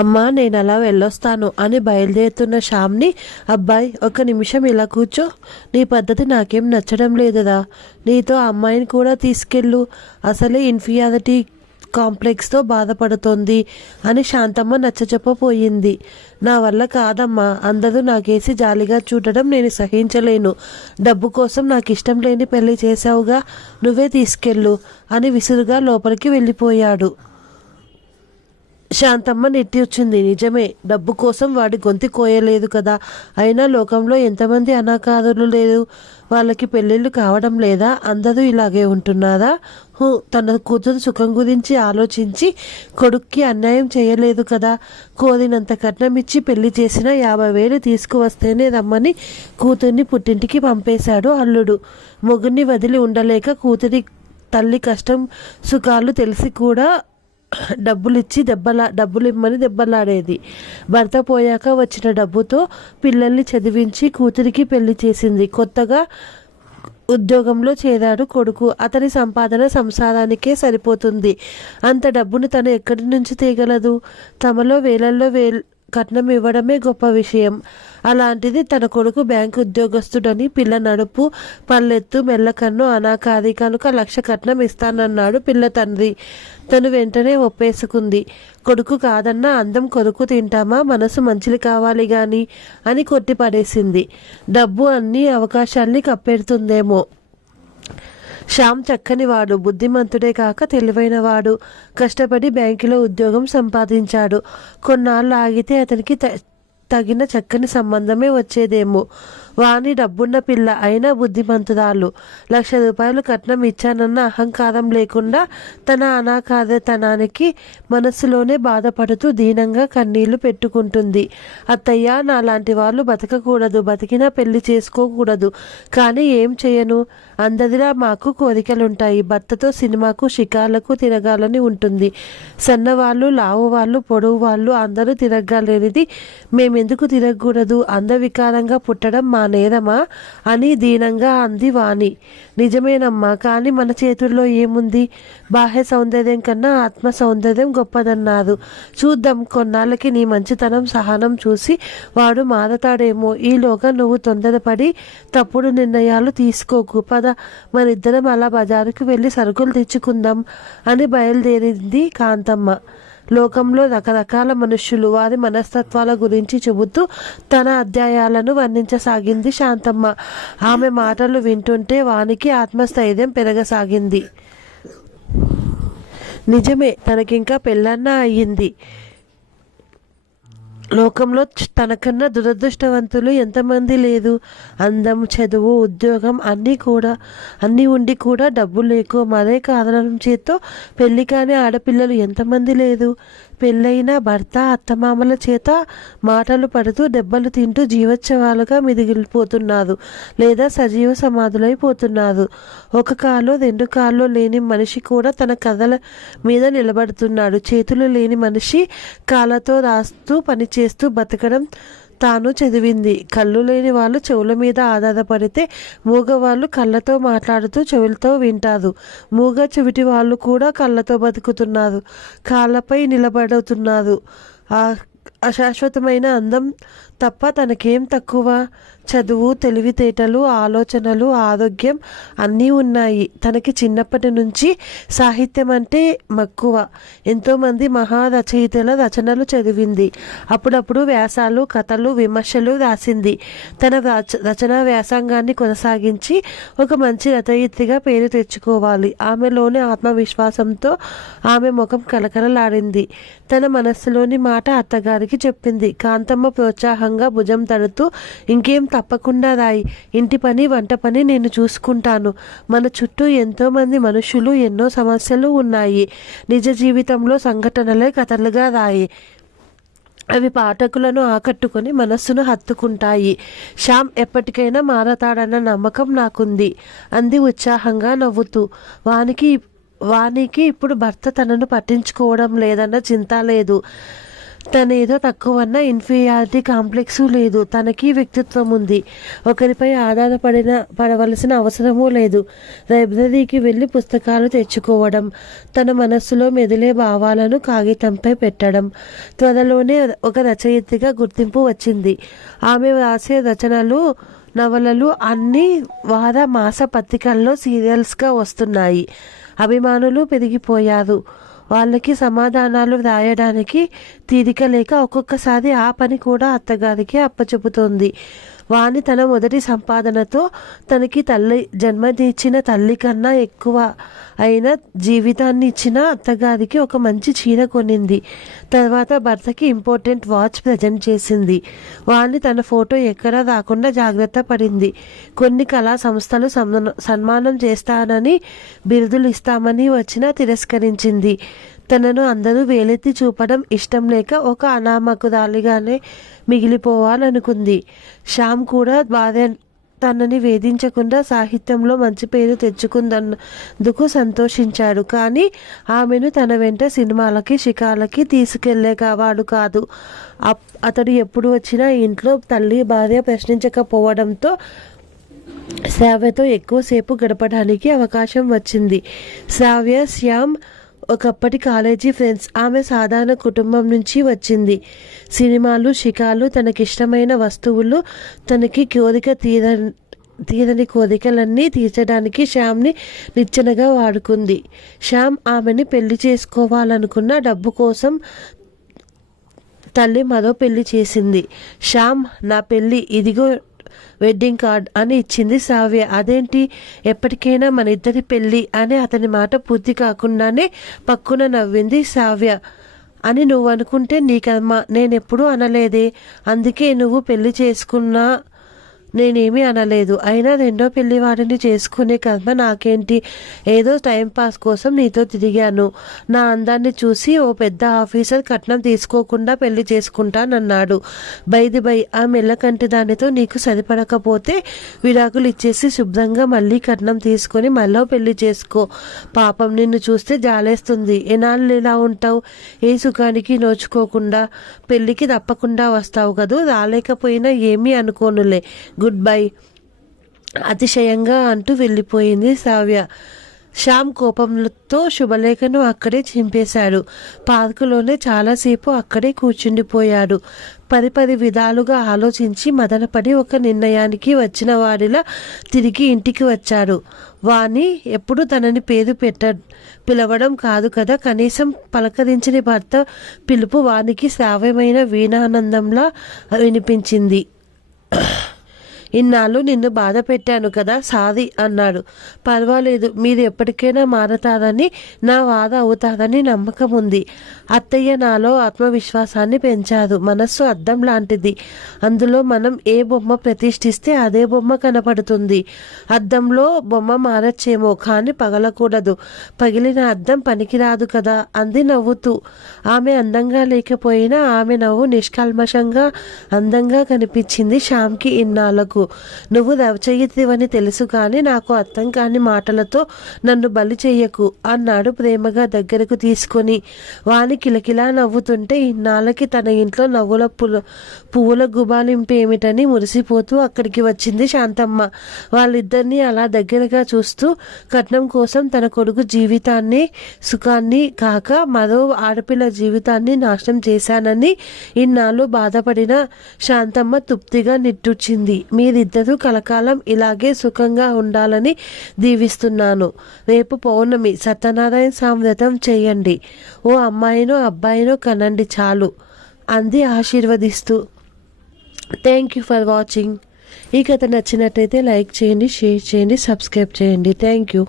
అమ్మా నేను అలా వెళ్ళొస్తాను అని బయలుదేరుతున్న శ్యామ్ని, అబ్బాయి ఒక్క నిమిషం ఇలా కూర్చో, నీ పద్ధతి నాకేం నచ్చడం లేదురా, నీతో అమ్మాయిని కూడా తీసుకెళ్ళు, అసలే ఇన్ఫీరియారిటీ కాంప్లెక్స్తో బాధపడుతోంది అని శాంతమ్మ నచ్చచెప్పపోయింది. నా వల్ల కాదమ్మా, అందరూ నాకేసి జాలిగా చూడడం నేను సహించలేను, డబ్బు కోసం నాకు ఇష్టం లేని పెళ్లి చేశావుగా, నువ్వే తీసుకెళ్ళు అని విసురుగా లోపలికి వెళ్ళిపోయాడు. శాంతమ్మ నెట్టి వచ్చింది. నిజమే, డబ్బు కోసం వాడి గొంతు కోయలేదు కదా, అయినా లోకంలో ఎంతమంది అనాకారులు లేదు, వాళ్ళకి పెళ్ళిళ్ళు కావడం లేదా, అందరూ ఇలాగే ఉంటున్నారా? తన కూతురు సుఖం గురించి ఆలోచించి కొడుక్కి అన్యాయం చేయలేదు కదా, కోరినంత కట్నం ఇచ్చి పెళ్లి చేసిన 50,000 తీసుకువస్తేనే రమ్మని కూతుర్ని పుట్టింటికి పంపేశాడు అల్లుడు. మొగుడిని వదిలి ఉండలేక కూతురి తల్లి కష్టం సుఖాలు తెలిసి కూడా డబ్బులు ఇమ్మని దెబ్బలాడేది. భర్త పోయాక వచ్చిన డబ్బుతో పిల్లల్ని చదివించి కూతురికి పెళ్లి చేసింది. కొత్తగా ఉద్యోగంలో చేరాడు కొడుకు. అతని సంపాదన సంసారానికే సరిపోతుంది. అంత డబ్బును తను ఎక్కడి నుంచి తేగలదు? తమలో వేలల్లో కట్నం ఇవ్వడమే గొప్ప విషయం. అలాంటిది తన కొడుకు బ్యాంకు ఉద్యోగస్తుడని, పిల్ల నడుపు పల్లెత్తు మెల్లకన్ను అనాకారి కనుక 1,00,000 కట్నం ఇస్తానన్నాడు పిల్ల తండ్రి. తను వెంటనే ఒప్పేసుకుంది. కొడుకు కాదన్నా అందం కొడుకు తింటామా, మనసు మంచిది కావాలి గాని అని కొట్టిపడేసింది. డబ్బు అన్ని అవకాశాల్ని కప్పెడుతుందేమో. శ్యామ్ చక్కనివాడు, బుద్ధిమంతుడే కాక తెలివైనవాడు. కష్టపడి బ్యాంకులో ఉద్యోగం సంపాదించాడు. కొన్నాళ్ళు ఆగితే అతనికి తగిన చక్కని సంబంధమే వచ్చేదేమో. వాణి డబ్బున్న పిల్ల అయినా బుద్ధిమంతురాలు. 1,00,000 రూపాయలు కట్నం ఇచ్చానన్న అహంకారం లేకుండా తన అనాకారతనానికి మనస్సులోనే బాధపడుతూ దీనంగా కన్నీళ్లు పెట్టుకుంటుంది. అత్తయ్య, నాలాంటి వాళ్ళు బతకకూడదు, బతికినా పెళ్లి చేసుకోకూడదు, కానీ ఏం చేయను, అందరిలా మాకు కోరికలుంటాయి. భర్తతో సినిమాకు షికార్లకు తిరగాలని ఉంటుంది. సన్నవాళ్ళు, లావు వాళ్ళు, పొడవు వాళ్ళు అందరూ తిరగాలేనిది మేమెందుకు తిరగకూడదు? అందవికారంగా పుట్టడం మా నేరమా అని దీనంగా అంది వాణి. నిజమేనమ్మా, కానీ మన చేతుల్లో ఏముంది? బాహ్య సౌందర్యం కన్నా ఆత్మ సౌందర్యం గొప్పదన్నారు. చూద్దాం, కొన్నాళ్ళకి నీ మంచితనం సహనం చూసి వాడు మారతాడేమో. ఈలోగా నువ్వు తొందరపడి తప్పుడు నిర్ణయాలు తీసుకోకు. పద, మనిద్దరం అలా బజారుకు వెళ్ళి సరుకులు తెచ్చుకుందాం అని బయలుదేరింది కాంతమ్మ. లోకంలో రకరకాల మనుష్యులు, వారి మనస్తత్వాల గురించి చెబుతూ తన అధ్యాయాలను వర్ణించసాగింది శాంతమ్మ. ఆమె మాటలు వింటుంటే వానికి ఆత్మస్థైర్యం పెరగసాగింది. నిజమే, తనకింకా పెళ్ళన్నా అయ్యింది. లోకంలో తనకన్నా దురదృష్టవంతులు ఎంతమంది లేదు. అందం, చదువు, ఉద్యోగం అన్నీ ఉండి కూడా డబ్బు లేకో మరే కారణం చేతో పెళ్లి కాని ఆడపిల్లలు ఎంతమంది లేదు. పెళ్ళైన భర్త అత్తమామల చేత మాటలు పడుతూ దెబ్బలు తింటూ జీవోత్సవాలుగా మిదిగిపోతున్నారు, లేదా సజీవ సమాధులైపోతున్నారు. ఒక కాలో 2 కాళ్ళు లేని మనిషి కూడా తన కథల మీద నిలబడుతున్నాడు. చేతులు లేని మనిషి కాళ్ళతో రాస్తూ పనిచేస్తూ బతకడం తాను చదివింది. కళ్ళు లేని వాళ్ళు చెవుల మీద ఆధారపడితే మూగవాళ్ళు కళ్ళతో మాట్లాడుతూ చెవులతో వింటారు. మూగ చెవిటి వాళ్ళు కూడా కళ్ళతో బతుకుతున్నారు, కాళ్ళపై నిలబడుతున్నారు. అశాశ్వతమైన అందం తప్ప తనకేం తక్కువ? చదువు, తెలివితేటలు, ఆలోచనలు, ఆరోగ్యం అన్నీ ఉన్నాయి. తనకి చిన్నప్పటి నుంచి సాహిత్యం అంటే మక్కువ. ఎంతోమంది మహారచయితల రచనలు చదివింది. అప్పుడప్పుడు వ్యాసాలు, కథలు, విమర్శలు రాసింది. తన రచనా వ్యాసంగాన్ని కొనసాగించి ఒక మంచి రచయిత్రిగా పేరు తెచ్చుకోవాలి. ఆమెలోని ఆత్మవిశ్వాసంతో ఆమె ముఖం కలకలలాడింది. తన మనస్సులోని మాట అత్తగారికి చెప్పింది. కాంతమ్మ ప్రోత్సాహంగా భుజం తడుతూ, ఇంకేం తప్పకుండా రాయి, ఇంటి పని వంట పని నేను చూసుకుంటాను. మన చుట్టూ ఎంతోమంది మనుషులు, ఎన్నో సమస్యలు ఉన్నాయి. నిజ జీవితంలో సంఘటనలే కథలుగా రాయి, అవి పాఠకులను ఆకట్టుకొని మనస్సును హత్తుకుంటాయి. శ్యామ్ ఎప్పటికైనా మారతాడన్న నమ్మకం నాకుంది అంది ఉత్సాహంగా నవ్వుతూ. వానికి ఇప్పుడు భర్త తనను పట్టించుకోవడం లేదన్న చింత లేదు. తనేదో తక్కువన్న ఇన్ఫీరియారిటీ కాంప్లెక్స్ లేదు. తనకి వ్యక్తిత్వం ఉంది. ఒకరిపై పడవలసిన అవసరమూ లేదు. లైబ్రరీకి వెళ్ళి పుస్తకాలు తెచ్చుకోవడం, తన మనస్సులో మెదిలే భావాలను కాగితంపై పెట్టడం. త్వరలోనే ఒక రచయిత్రిగా గుర్తింపు వచ్చింది. ఆమె రాసే రచనలు, నవలలు అన్ని వార మాస పత్రికల్లో సీరియల్స్గా వస్తున్నాయి. అభిమానులు పెరిగిపోయారు. వాళ్ళకి సమాధానాలు రాయడానికి తీరిక లేక ఒక్కొక్కసారి ఆ పని కూడా అత్తగారికి అప్పచెపుతోంది. వాణి తన మొదటి సంపాదనతో తనకి జన్మనిచ్చిన తల్లి కన్నా ఎక్కువ అయిన జీవితాన్ని ఇచ్చిన అత్తగారికి ఒక మంచి చీర కొనింది. తర్వాత భర్తకి ఇంపార్టెంట్ వాచ్ ప్రజెంట్ చేసింది. వాణి తన ఫోటో ఎక్కడా రాకుండా జాగ్రత్త పడింది. కొన్ని కళా సంస్థలు సన్మానం చేస్తానని, బిరుదులు ఇస్తామని వచ్చినా తిరస్కరించింది. తనను అందరూ వేలెత్తి చూపడం ఇష్టం లేక ఒక అనామకురాలిగానే మిగిలిపోవాలనుకుంది. శ్యామ్ కూడా భార్య తనని వేధించకుండా సాహిత్యంలో మంచి పేరు తెచ్చుకుందందుకు సంతోషించాడు. కానీ ఆమెను తన వెంట సినిమాలకి, షికార్లకి తీసుకెళ్లేవాడు కాదు. అతడు ఎప్పుడు వచ్చినా ఇంట్లో తల్లి, భార్య ప్రశ్నించకపోవడంతో శ్రావ్యతో ఎక్కువసేపు గడపడానికి అవకాశం వచ్చింది. శ్రావ్య, శ్యామ్ ఒకప్పటి కాలేజీ ఫ్రెండ్స్. ఆమె సాధారణ కుటుంబం నుంచి వచ్చింది. సినిమాలు, షికార్లు, తనకిష్టమైన వస్తువులు, తనకి తీరని కోరికలన్నీ తీర్చడానికి శ్యామ్ని నిచ్చెనగా వాడుకుంది. శ్యామ్ ఆమెని పెళ్లి చేసుకోవాలనుకున్న డబ్బు కోసం తల్లి మరో పెళ్లి చేసింది. శ్యామ్, నా పెళ్లి ఇదిగో వెడ్డింగ్ కార్డ్ అని ఇచ్చింది శ్రావ్య. అదేంటి, ఎప్పటికైనా మన ఇద్దరి పెళ్ళి అని అతని మాట పూర్తి కాకుండానే పక్కున నవ్వింది శ్రావ్య. అని నువ్వు అనుకుంటే నీకమ్మా, నేనెప్పుడూ అనలేదే. అందుకే నువ్వు పెళ్లి చేసుకున్నా నేనేమీ అనలేదు. అయినా రెండో పెళ్లి వాడిని చేసుకునే కర్మ నాకేంటి? ఏదో టైంపాస్ కోసం నీతో తిరిగాను. నా అందాన్ని చూసి ఓ పెద్ద ఆఫీసర్ కట్నం తీసుకోకుండా పెళ్లి చేసుకుంటానన్నాడు. బై ఆ మెల్లకంటి దానితో నీకు సరిపడకపోతే విడాకులు ఇచ్చేసి శుభ్రంగా మళ్ళీ కట్నం తీసుకొని మళ్ళీ పెళ్లి చేసుకో. పాపం నిన్ను చూస్తే జాలేస్తుంది. ఎన్నాళ్ళు ఇలా ఉంటావు? ఏ సుఖానికి నోచుకోకుండా పెళ్లికి తప్పకుండా వస్తావు కదూ. రాలేకపోయినా ఏమీ అనుకోనులే. గుడ్ బై అతిశయంగా అంటూ వెళ్ళిపోయింది శ్రావ్య. శ్యామ్ కోపంతో శుభలేఖను అక్కడే చింపేశాడు. పార్కులోనే చాలాసేపు అక్కడే కూర్చుండిపోయాడు. పది విధాలుగా ఆలోచించి మదనపడి ఒక నిర్ణయానికి వచ్చిన వాడిలా తిరిగి ఇంటికి వచ్చాడు. వాణి ఎప్పుడు తనని పేరు పిలవడం కాదు కదా. కనీసం పలకరించిన భర్త పిలుపు వానికి శ్రావ్యమైన వీణానందంలా వినిపించింది. ఇన్నాళ్ళు నిన్ను బాధ పెట్టాను కదా, సారీ అన్నాడు. పర్వాలేదు, మీరు ఎప్పటికైనా మారతారని, నా వాద అవుతారని నమ్మకం ఉంది. అత్తయ్య నాలో ఆత్మవిశ్వాసాన్ని పెంచారు. మనస్సు అద్దం లాంటిది. అందులో మనం ఏ బొమ్మ ప్రతిష్ఠిస్తే అదే బొమ్మ కనపడుతుంది. అద్దంలో బొమ్మ మారచ్చేమో, కానీ పగలకూడదు. పగిలిన అద్దం పనికిరాదు కదా అంది నవ్వుతూ. ఆమె అందంగా లేకపోయినా ఆమె నవ్వు నిష్కల్మషంగా అందంగా కనిపించింది శ్యామ్కి ఇన్నాళ్లకు. నువ్వు రచయిత్రివని తెలుసు, కానీ నాకు అర్థం కాని మాటలతో నన్ను బలి చెయ్యకు అన్నాడు ప్రేమగా దగ్గరకు తీసుకొని. వాణి కిలకిలా నవ్వుతుంటే ఇన్నాళ్ళకి తన ఇంట్లో నవ్వుల పువ్వుల గుబాలింపేమిటని మురిసిపోతూ అక్కడికి వచ్చింది శాంతమ్మ. వాళ్ళిద్దరినీ అలా దగ్గరగా చూస్తూ కట్నం కోసం తన కొడుకు జీవితాన్ని, సుఖాన్ని కాక మరో ఆడపిల్ల జీవితాన్ని నాశనం చేశానని ఇన్నాళ్ళు బాధపడిన శాంతమ్మ తృప్తిగా నిట్టూర్చింది. మీరిద్దరూ కలకాలం ఇలాగే సుఖంగా ఉండాలని దీవిస్తున్నాను. రేపు పౌర్ణమి, సత్యనారాయణ స్వామి వ్రతం చేయండి. ఓ అమ్మాయినో అబ్బాయినో కనండి చాలు అంది ఆశీర్వదిస్తూ. Thank you for watching. ఈ కథ నచ్చినట్టయితే లైక్ చేయండి, షేర్ చేయండి, సబ్స్క్రైబ్ చేయండి. Thank you.